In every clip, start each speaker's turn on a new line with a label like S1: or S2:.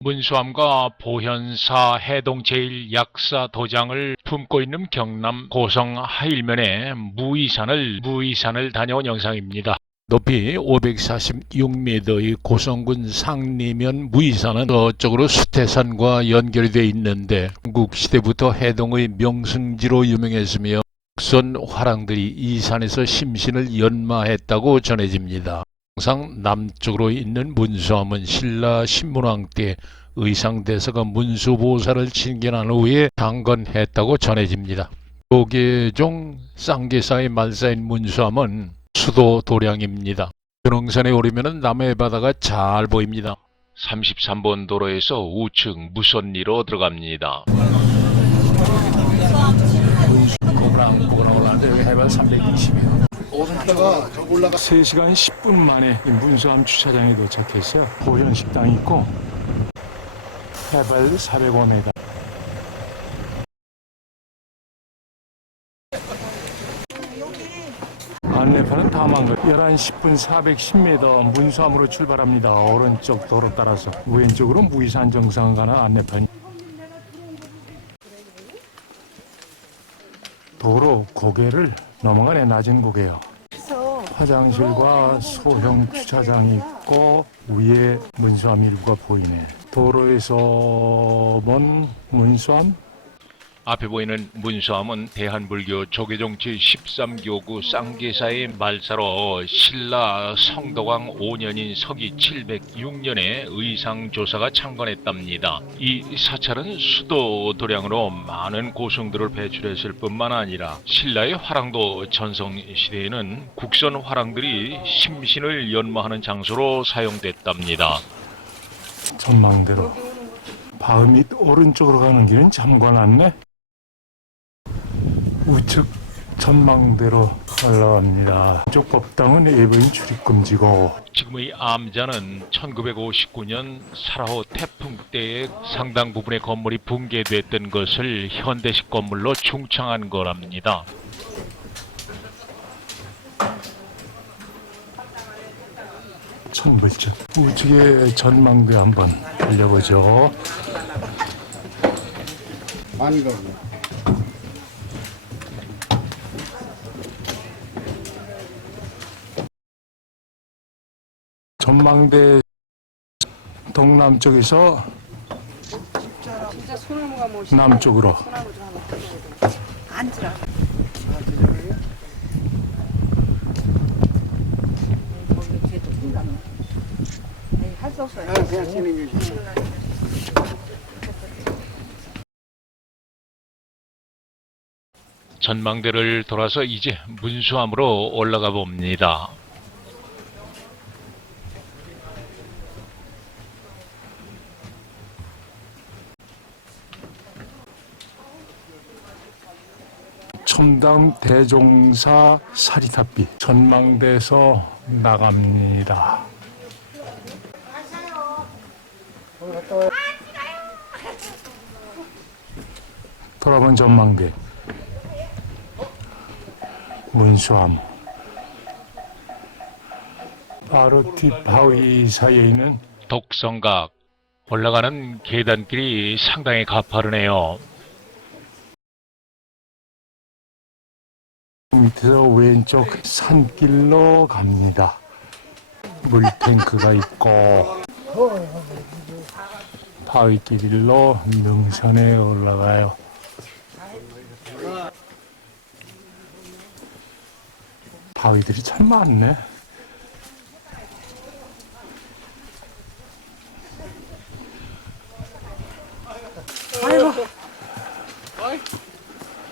S1: 문수암과 보현사 해동제일약사 도장을 품고 있는 경남 고성 하일면의 무이산을 무이산을 다녀온 영상입니다. 높이 546m의 고성군 상리면 무이산은 저쪽으로 수태산과 연결되어 있는데 국시대부터 해동의 명승지로 유명했으며 국선 화랑들이 이 산에서 심신을 연마했다고 전해집니다. 항상 남쪽으로 있는 문수함은 신라 신문왕 때 의상대사가 문수보살을 친견한 후에 당건했다고 전해집니다. 도계종 쌍계사의 말사인 문수함은 수도 도량입니다. 근흥산에 오르면 남해 바다가 잘 보입니다. 33번 도로에서 우측 무선리로 들어갑니다. 고랑 고랑 올라왔는데 여기 해발 320이에요.
S2: 오른쪽가 저 올라가
S3: 3시간 10분 만에 이 문수암 주차장에 도착했어요. 보현 식당이 있고 해발 405m. 안내판은 다만 거 11시 10분 410m 문수암으로 출발합니다. 오른쪽 도로 따라서 왼쪽으로 무이산 정상 가는 안내판. 도로 고개를 넘어가네 낮은 고개요. 화장실과 소형 주차장이 있고 위에 문수암 일부가 보이네. 도로에서 먼 문수암
S1: 앞에 보이는 문수함은 대한불교 조계종 제13교구 쌍계사의 말사로 신라 성덕왕 5년인 서기 706년에 의상조사가 창건했답니다. 이 사찰은 수도 도량으로 많은 고승들을 배출했을 뿐만 아니라 신라의 화랑도 전성시대에는 국선 화랑들이 심신을 연마하는 장소로 사용됐답니다.
S3: 전망대로 밑 오른쪽으로 가는 길은 잠궈놨네. 우측 전망대로 올라갑니다. 이쪽 법당은 예부인 출입금지고
S1: 지금의 암자는 1959년 사라호 태풍 때에 상당 부분의 건물이 붕괴됐던 것을 현대식 건물로 중창한 거랍니다.
S3: 천불전 우측에 전망대 한번 달려보죠.
S2: 많이 가고
S3: 전망대 동남쪽에서. 남쪽으로
S1: 전망대를 돌아서 이제 문수암으로 올라가 봅니다.
S3: 첨담 대종사 사리탑비 전망대에서 나갑니다. 돌아본 전망대 문수암 바로 뒷바위 사이에 있는
S1: 독성각 올라가는 계단길이 상당히 가파르네요.
S3: 밑에서 왼쪽 산길로 갑니다. 물탱크가 있고 바위길로 능선에 올라가요. 바위들이 참 많네.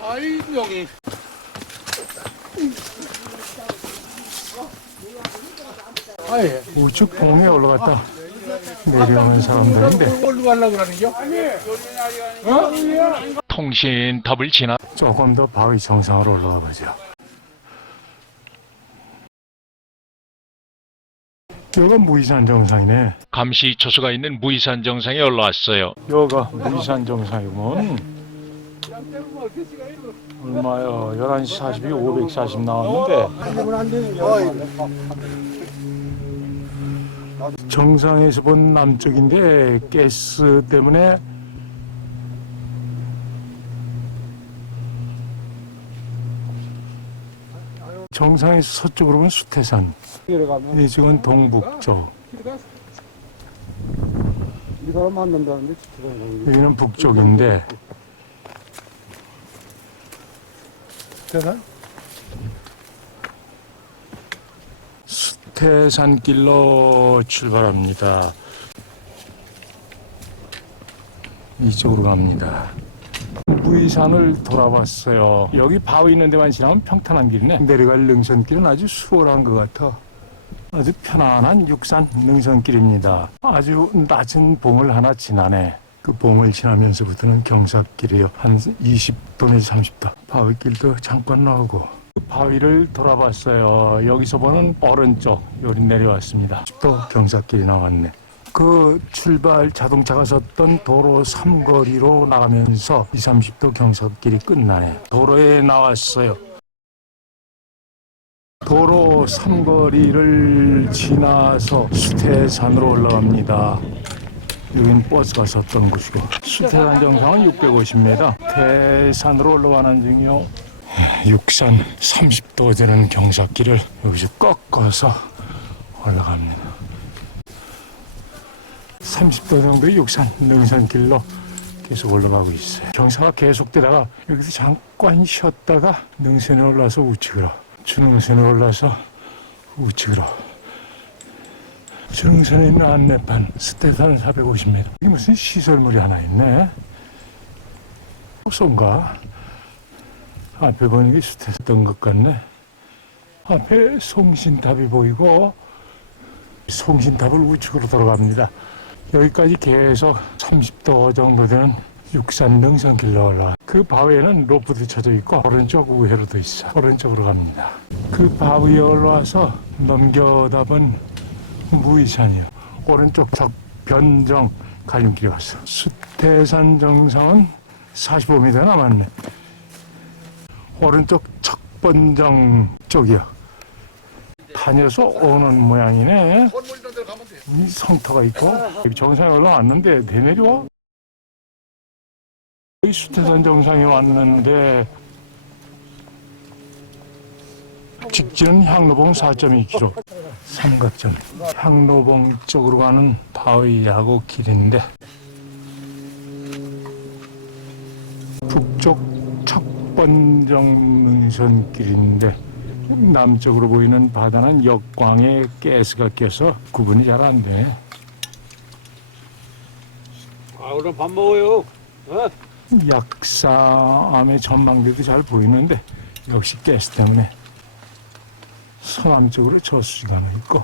S2: 아이 명이 아예
S3: 우측 봉에 올라갔다 내려오는 사람들인데
S2: 뭘로 가려고 그러는 겨?
S1: 통신 탑을 지나
S3: 조금 더 바위 정상으로 올라가 보죠. 여기가 무이산 정상이네.
S1: 감시 초소가 있는 무이산 정상에 올라왔어요.
S3: 여기가 무이산 정상이면 얼마요? 11시 42, 540 나왔는데. 정상에서 본 남쪽인데 가스 때문에 정상에서 서쪽으로 보면 수태산, 이쪽은 동북쪽, 여기는 북쪽인데
S2: 대단.
S3: 수태산길로 출발합니다. 이쪽으로 갑니다. 무이산을 돌아봤어요. 여기 바위 있는 데만 지나면 평탄한 길이네. 내려갈 능선길은 아주 수월한 것 같아. 아주 편안한 육산 능선길입니다. 아주 낮은 봉을 하나 지나네. 그 봉을 지나면서부터는 경사길이에요. 한 20도 내지 30도. 바위길도 잠깐 나오고. 그 바위를 돌아봤어요. 여기서 보는 오른쪽 요리 내려왔습니다. 또 경사길이 나왔네. 그 출발 자동차가 섰던 도로 삼거리로 나가면서 2, 30도 경사길이 끝나네. 도로에 나왔어요. 도로 삼거리를 지나서 수태산으로 올라갑니다. 여긴 버스가 섰던 곳이고 수태산 정상은 650m 태산으로 올라가는 중이요. 육산 30도 되는 경사길을 여기서 꺾어서 올라갑니다. 30도 정도의 육산 능선길로 계속 올라가고 있어요. 경사가 계속되다가 여기서 잠깐 쉬었다가 능선에 올라서 우측으로 주능선에 올라서 우측으로 주능선에 있는 안내판 스테산 450m 이게 무슨 시설물이 하나 있네? 호소인가? 앞에 보는 게 스테였던 것 같네. 앞에 송신탑이 보이고 송신탑을 우측으로 돌아갑니다. 여기까지 계속 30도 정도 되는 육산 능선길로 올라. 그 바위에는 로프도 쳐져 있고 오른쪽 우회로도 있어. 오른쪽으로 갑니다. 그 바위에 올라와서 넘겨다본 무이산이요. 오른쪽 적 변정 갈림길이 왔어. 수태산 정상은 45m 남았네. 오른쪽 척번정 쪽이요 다녀서 오는 모양이네. 이 성터가 있고. 정상에 올라왔는데 내내려와. 여기 수태산 정상에 왔는데 직진은 향로봉 4.2km 삼각점 향로봉 쪽으로 가는 바위하고 길인데 북쪽 척번정 능선 길인데 남쪽으로 보이는 바다는 역광에 가스가 껴서 구분이 잘 안 돼.
S2: 아 오늘 밥 먹어요. 어?
S3: 약사암의 전망대도 잘 보이는데 역시 가스 때문에 서남 쪽으로 저수지가 하나 있고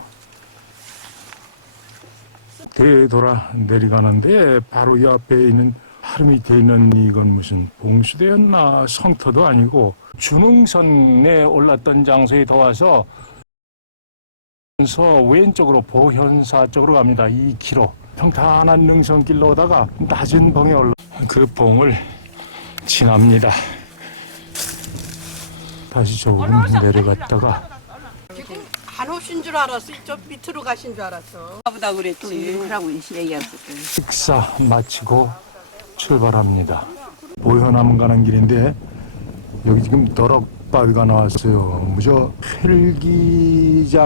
S3: 되돌아 내려가는데 바로 이 앞에 있는 하루 밑에 있는 이건 무슨 봉수대였나 성터도 아니고 준흥선에 올랐던 장소에 더 와서 서 왼쪽으로 보현사 쪽으로 갑니다. 2km 평탄한 능선길로 오다가 낮은 봉에 올라 그 봉을 지납니다. 다시 조금 내려갔다가
S4: 안 오신 줄 알았어. 저 밑으로 가신 줄 알았어. 아보다 그랬지.
S5: 그러고 얘기했을 때.
S3: 식사 마치고 출발합니다. 보현암 가는 길인데 여기 지금 더럭바위가 나왔어요. 무저 헬기장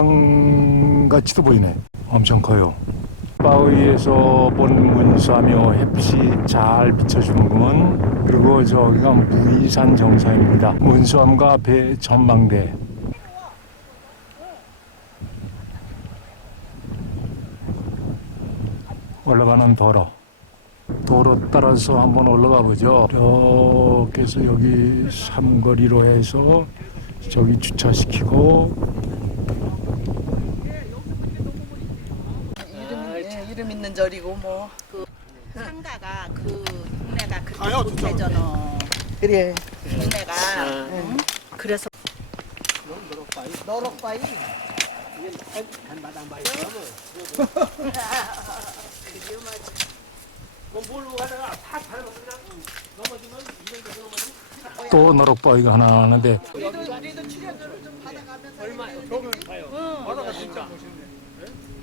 S3: 같이도 보이네. 엄청 커요. 바위에서 본 문사며 햇빛이 잘 비춰주는구먼. 그리고 저기가 무이산 정상입니다. 문수암과 앞에 전망대. 올라가는 도로. 도로 따라서 한번 올라가 보죠. 이렇게 해서 여기 삼거리로 해서 저기 주차시키고
S4: 예, 이름 있는 절이고 뭐.
S6: 상가가 그 동네가 그렇게 못되잖아.
S4: 그래.
S6: 동네가 응? 그래서
S4: 너럭바 위.
S3: 또 너럭바위가 하나 나왔는데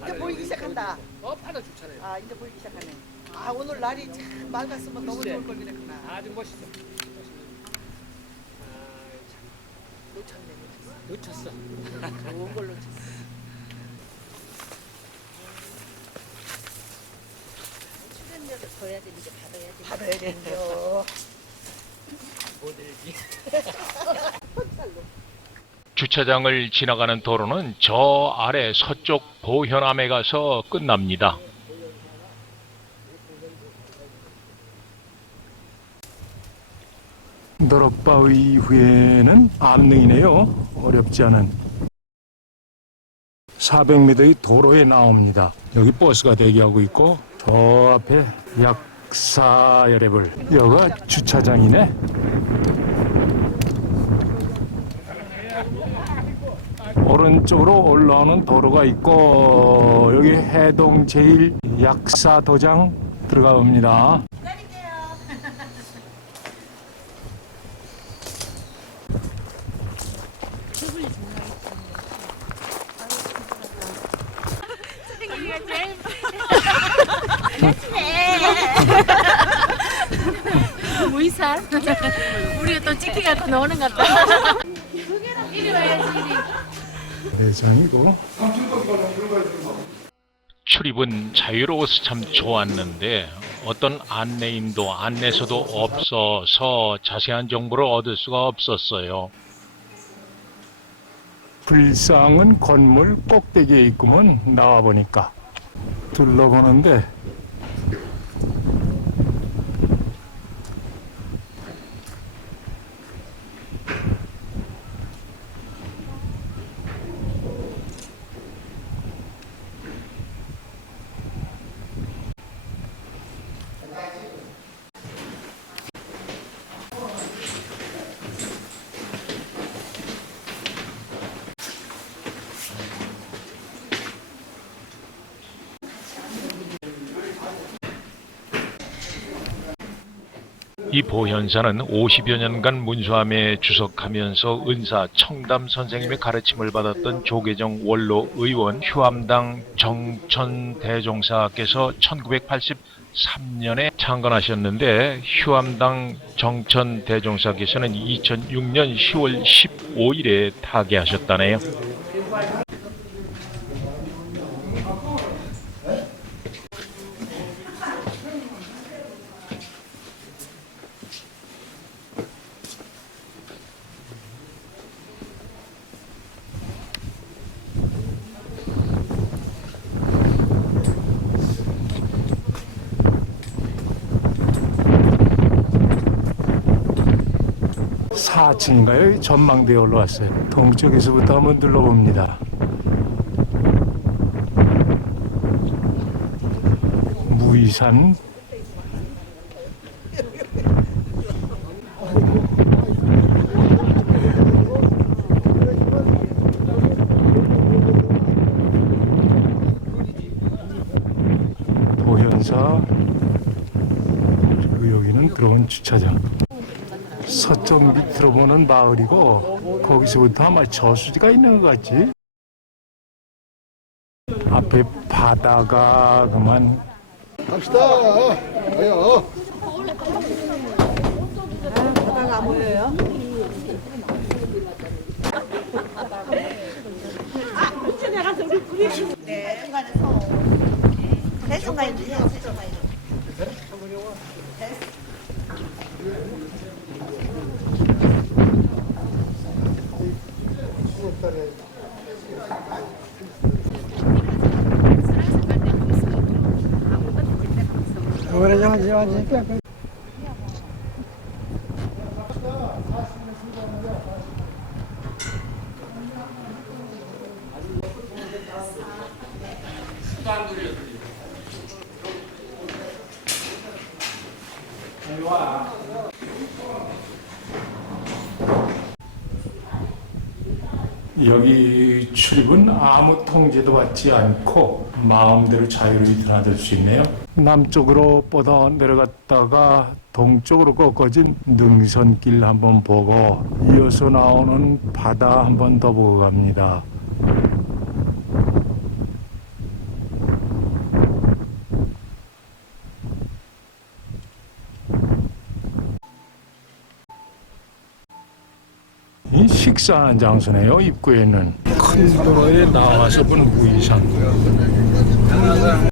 S4: 이제 보이기 시작한다. 어, 파도 좋잖아요. 아, 이제 보이기 시작하네. 아, 오늘 날이 참 맑았으면 너무 좋을 걸 그랬구나.
S7: 아주 멋있어. 놓쳤네. 놓쳤어.
S4: 좋은 걸로 쳤어.
S6: 출연료를 줘야 되는데 받아야 돼.
S4: 받아야 되는데요.
S1: 주차장을 지나가는 도로는 저 아래 서쪽 보현암에 가서 끝납니다.
S3: 너럭바위 이후에는 암릉이네요. 어렵지 않은 400m의 도로에 나옵니다. 여기 버스가 대기하고 있고 저 앞에 약사열애불 여가 주차장이네. 오른쪽으로 올라오는 도로가 있고 여기 해동 제일 약사 도장 들어가 봅니다.
S8: 무이살 우리가 또 찍기 갖고 노는 것 같다 이리 와야지
S3: 대장이고
S1: 출입은 자유로워서 참 좋았는데 어떤 안내인도 안내서도 없어서 자세한 정보를 얻을 수가 없었어요.
S3: 불상은 건물 꼭대기에 있구먼 나와 보니까 둘러보는데
S1: 이 보현사는 50여 년간 문수함에 주석하면서 은사 청담 선생님의 가르침을 받았던 조계정 원로 의원 휴암당 정천 대종사께서 1983년에 창건하셨는데 휴암당 정천 대종사께서는 2006년 10월 15일에 타계하셨다네요.
S3: 사층인가요 전망대에 올라왔어요. 동쪽에서부터 한번 둘러봅니다. 무이산 보현사 그리고 여기는 들어온 주차장 서쪽 밑으로 보는 마을이고 거기서부터 아마 저수지가 있는 것 같지 앞에 바다가 그만
S2: 갑시다. 가요.
S4: 바다가 안 보여요?
S6: 대중가에 주세요. 대중가에.
S2: 오래전 지나니까
S3: 여기 출입은 아무 통제도 받지 않고 마음대로 자유로이 드나들 수 있네요. 남쪽으로 뻗어 내려갔다가 동쪽으로 꺾어진 능선길 한번 보고 이어서 나오는 바다 한번 더 보고 갑니다. 이 식사하는 장소네요. 입구에는 큰 도로에 나와서 본 무이산.